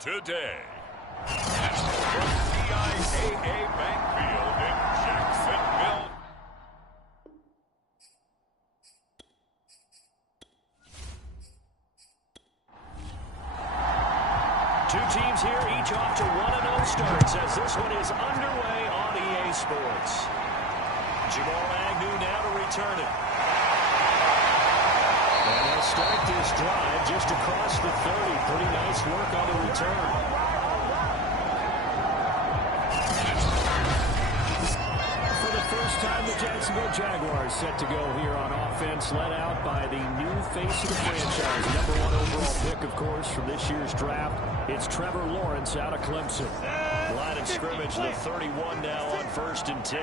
today. From TIAA Bank Field in Jacksonville. Two teams here, each off to 1-0 starts as this one is underway on EA Sports. Jamal Agnew now to return it. And they'll start this drive just across the 30. Pretty nice work on the return. For the first time, the Jacksonville Jaguars set to go here on offense, led out by the new face of the franchise. #1 overall pick, of course, from this year's draft. It's Trevor Lawrence out of Clemson. Line of scrimmage, the 31 now on 1st and 10.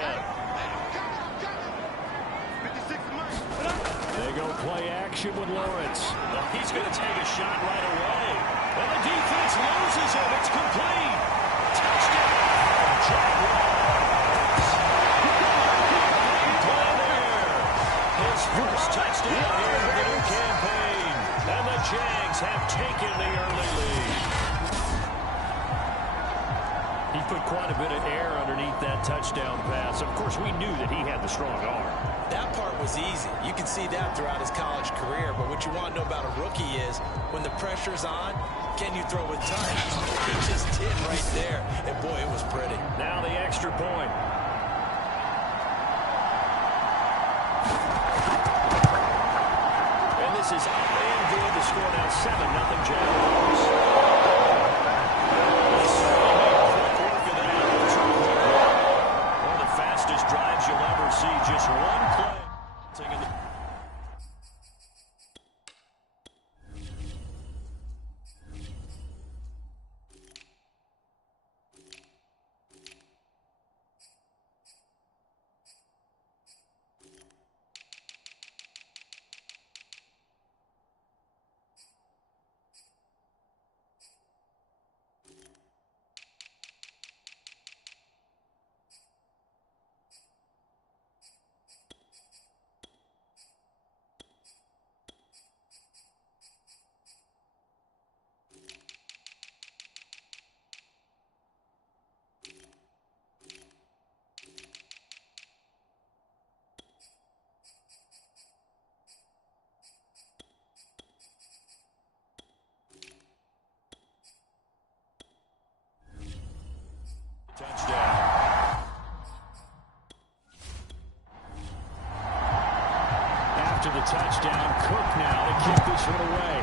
They go play action with Lawrence. Well, he's going to take a shot right away. And the defense loses him. It's complete. Touchdown, Jaguars. Play there. His first touchdown here in the new campaign. And the Jags have taken the early lead. He put quite a bit of air underneath that touchdown pass. Of course, we knew that he had the strong arm. That part was easy. You can see that throughout his college career. But what you want to know about a rookie is when the pressure's on, can you throw with touch? He just did right there. And, boy, it was pretty. Now the extra point. And this is up and good. The score now 7-0 Jaguars. Drives you'll ever see, just one play. Touchdown. After the touchdown, Cook now to kick this one away.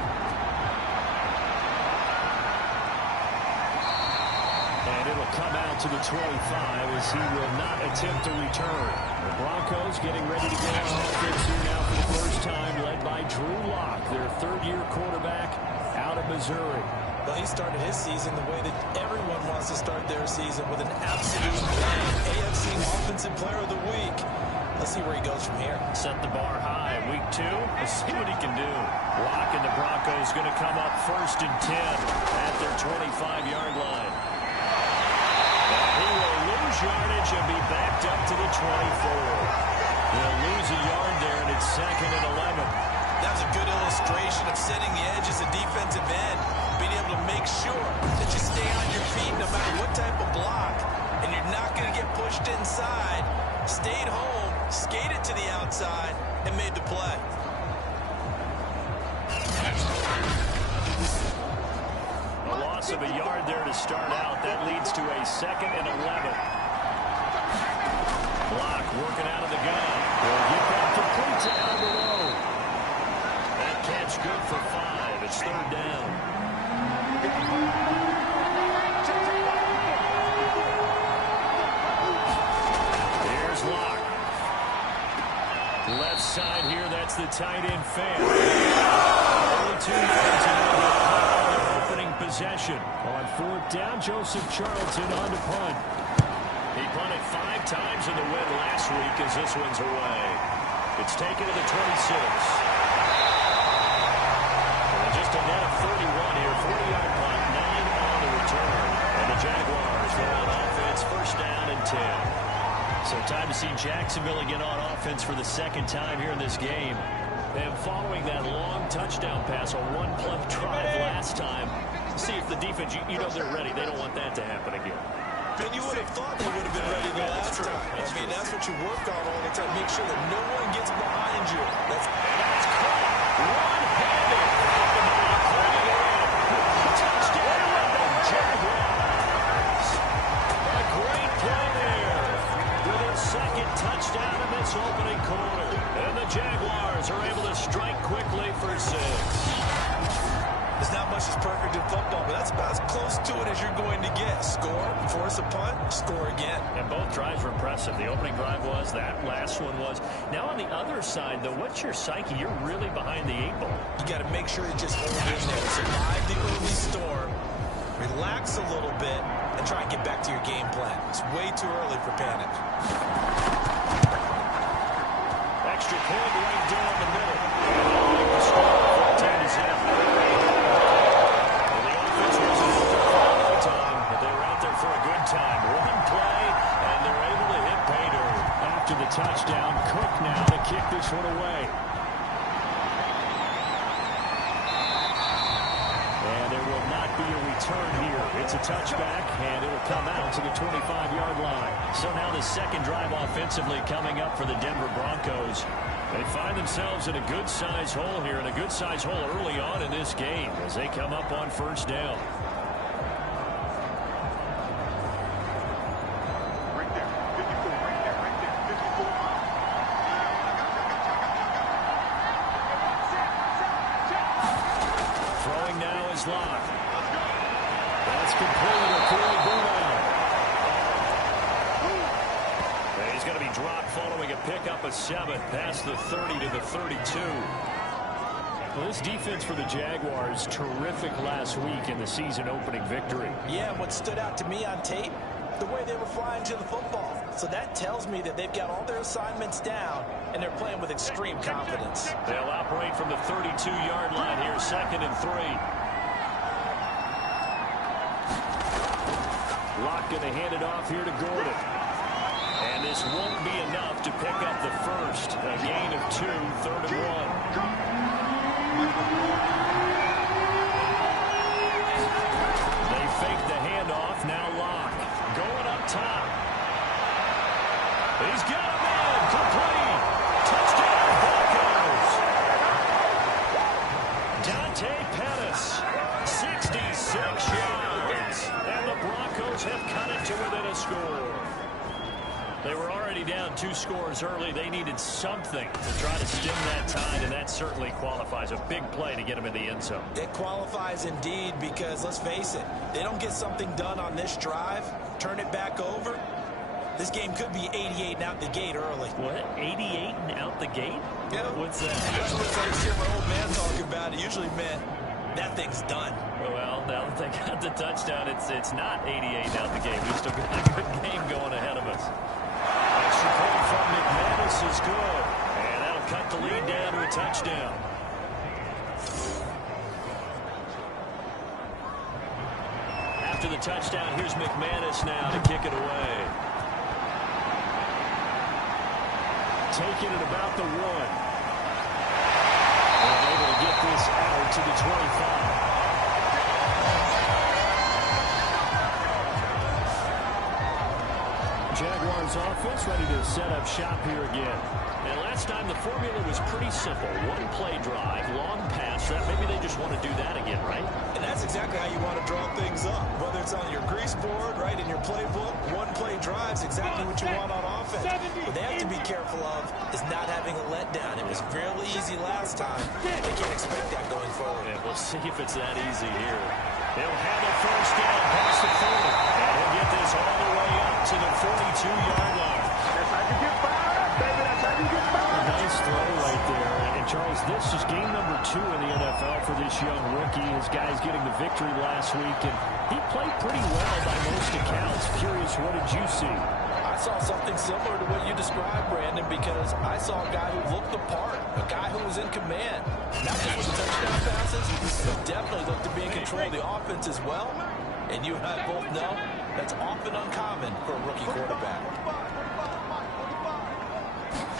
And it'll come out to the 25 as he will not attempt to return. The Broncos getting ready to go on offense here now for the first time, led by Drew Lock, their third-year quarterback out of Missouri. Well, he started his season the way that everyone wants to start their season, with an absolute bang. AFC Offensive Player of the Week. Let's see where he goes from here. Set the bar high. Week 2, let's see what he can do. Lock and the Broncos going to come up 1st and 10 at their 25-yard line. And he will lose yardage and be backed up to the 24. He'll lose a yard there, and it's 2nd and 11. That was a good illustration of setting the edge as a defensive end. Being able to make sure that you stay on your feet no matter what type of block. And you're not going to get pushed inside. Stayed home, skated to the outside, and made the play. A loss of a yard there to start out. That leads to a 2nd and 11. Block working out of the gun. Will get that complete to Alvaro. That catch good for 5. It's 3rd down. Here's Lock. Left side here, that's the tight end fan. Only 2 yards on the opening possession. On 4th down, Joseph Charlton on to punt. He punted 5 times in the win last week as this one's away. It's taken to the 26. And just a net of 31 here, 40-yard punt, 9 on the return. And the Jaguars are on offense, 1st down and 10. So time to see Jacksonville again on offense for the 2nd time here in this game. And following that long touchdown pass, a one-play drive last time, see if the defense, you know they're ready. They don't want that to happen again. And you would have thought they would have been ready the last time. I mean, that's what you work on all the time. Make sure that no one gets behind you. That's caught. One-handed. Touchdown, the Jaguars. A great play there with their second touchdown in this opening quarter. And the Jaguars are able to strike quickly for 6. There's not much that's perfect in football, but that's about as close to it as you're going to get. Score, force a punt, score again. And both drives were impressive. The opening drive was, that last one was. Now on the other side, though, what's your psyche? You're really behind the 8 ball. You got to make sure you just hold in there. Survive the early storm, relax a little bit, and try and get back to your game plan. It's way too early for panic. Extra point right down the middle. The score, 14-0. The touchdown. Cook now to kick this one away. And there will not be a return here. It's a touchback, and it'll come out to the 25-yard line. So now the second drive offensively coming up for the Denver Broncos. They find themselves in a good-sized hole here, and a good-sized hole early on in this game as they come up on first down. Lock. That's completed for Boonout. He's going to be dropped following a pickup of 7 past the 30 to the 32. Well, this defense for the Jaguars, terrific last week in the season opening victory. Yeah, what stood out to me on tape, the way they were flying to the football. So that tells me that they've got all their assignments down, and they're playing with extreme confidence. They'll operate from the 32-yard line here, 2nd and 3. Locke going to hand it off here to Gordon. And this won't be enough to pick up the first. A gain of 2, 3rd and 1. They fake the handoff. Now Locke going up top. He's got a man. Complete. Touchdown Broncos. Dante Pettis. 66 yards. And the Broncos have cut it to within a score. They were already down 2 scores early. They needed something to try to stem that tide, and that certainly qualifies. A big play to get them in the end zone. It qualifies indeed because, let's face it, they don't get something done on this drive, turn it back over, this game could be 88 and out the gate early. What? 88 and out the gate? Yeah. What's that? That's what I hear my old man talking about. It usually meant that thing's done. Well, now that they got the touchdown, it's not 88 out the gate. We've still got a good game going ahead of us. Extra point from McManus is good. And that'll cut the lead down to a touchdown. After the touchdown, here's McManus now to kick it away. Taking it about the 1. And able to get this out to the 25. Jaguars offense ready to set up shop here again. And last time the formula was pretty simple. 1 play drive, long pass. Maybe they just want to do that again, right? And that's exactly how you want to draw things up. Whether it's on your grease board, right, in your playbook, 1 play drive is exactly what you want on offense. What they have to be careful of is not having a letdown. It was fairly easy last time. They can't expect that going forward. And we'll see if it's that easy here. They'll have a first down past the 40. And he'll get this all the way up to the 42-yard line. That's how you get fired up, baby. That's how you get fired up. Nice throw right there. And Charles, this is game number 2 in the NFL for this young rookie. His guys getting the victory last week, and he played pretty well by most accounts. Curious, what did you see? I saw something similar to what you described, Brandon, because I saw a guy who looked the part, a guy who was in command. Not just with the touchdown passes, but definitely looked to be in control of the offense as well. And you and I both know that's often uncommon for a rookie quarterback.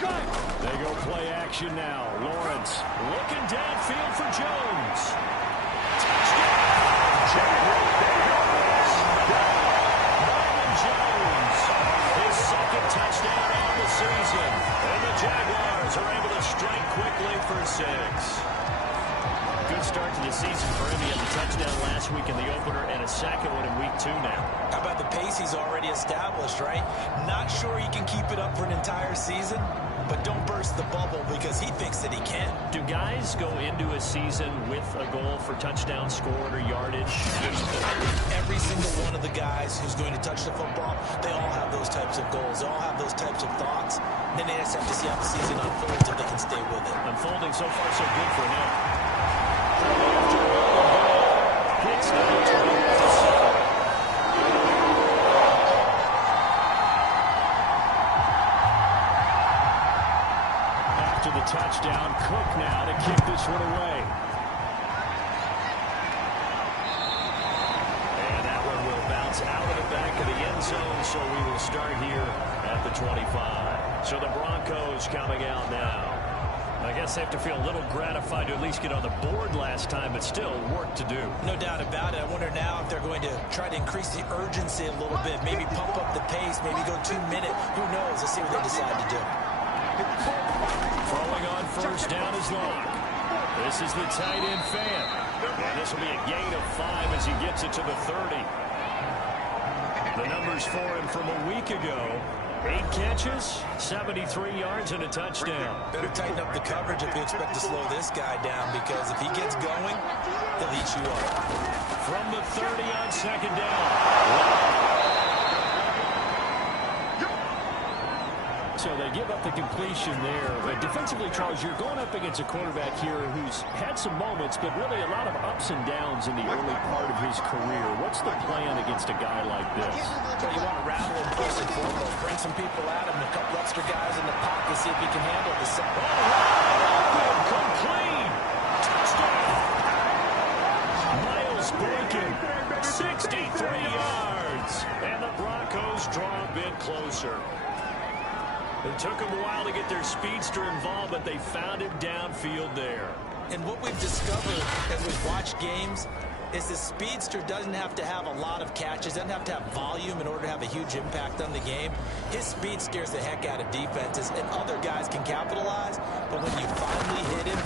They go play action now. Lawrence looking downfield for Jones. Marvin Jones, his second touchdown on the season. And the Jaguars are able to strike quickly for 6. Good start to the season for him. He had the touchdown last week in the opener and a second one in week 2 now. How about the pace he's already established, right? Not sure he can keep it up for an entire season, but don't burst the bubble because he thinks that he can. Do guys go into a season with a goal for touchdown scored or yardage? Every single one of the guys who's going to touch the football, they all have those types of goals. They all have those types of thoughts. And then they just have to see how the season unfolds if they can stay with it. Unfolding so far so good for him. After the touchdown, Cook now to kick this one away. And that one will bounce out of the back of the end zone, so we will start here at the 25. So the Broncos coming out now. I guess they have to feel a little gratified to at least get on the board last time, but still work to do. No doubt about it. I wonder now if they're going to try to increase the urgency a little bit, maybe pump up the pace, maybe go 2 minute. Who knows? Let's see what they decide to do. Throwing on first down is Locke. This is the tight end fan. And this will be a gain of 5 as he gets it to the 30. The numbers for him from a week ago. 8 catches, 73 yards, and a touchdown. Better tighten up the coverage if you expect to slow this guy down, because if he gets going, he'll eat you up. From the 30 on second down. So they give up the completion there. But defensively, Charles, you're going up against a quarterback here who's had some moments, but really a lot of ups and downs in the early part of his career. What's the plan against a guy like this? Well, you want to rattle him first and foremost. Bring some people at him, a couple extra guys in the pocket, see if he can handle this. Complete! Touchdown! Miles Boykin, 63 yards. And the Broncos draw a bit closer. It took them a while to get their speedster involved, but they found him downfield there. And what we've discovered as we've watched games is the speedster doesn't have to have a lot of catches, doesn't have to have volume in order to have a huge impact on the game. His speed scares the heck out of defenses, and other guys can capitalize, but when you finally hit him,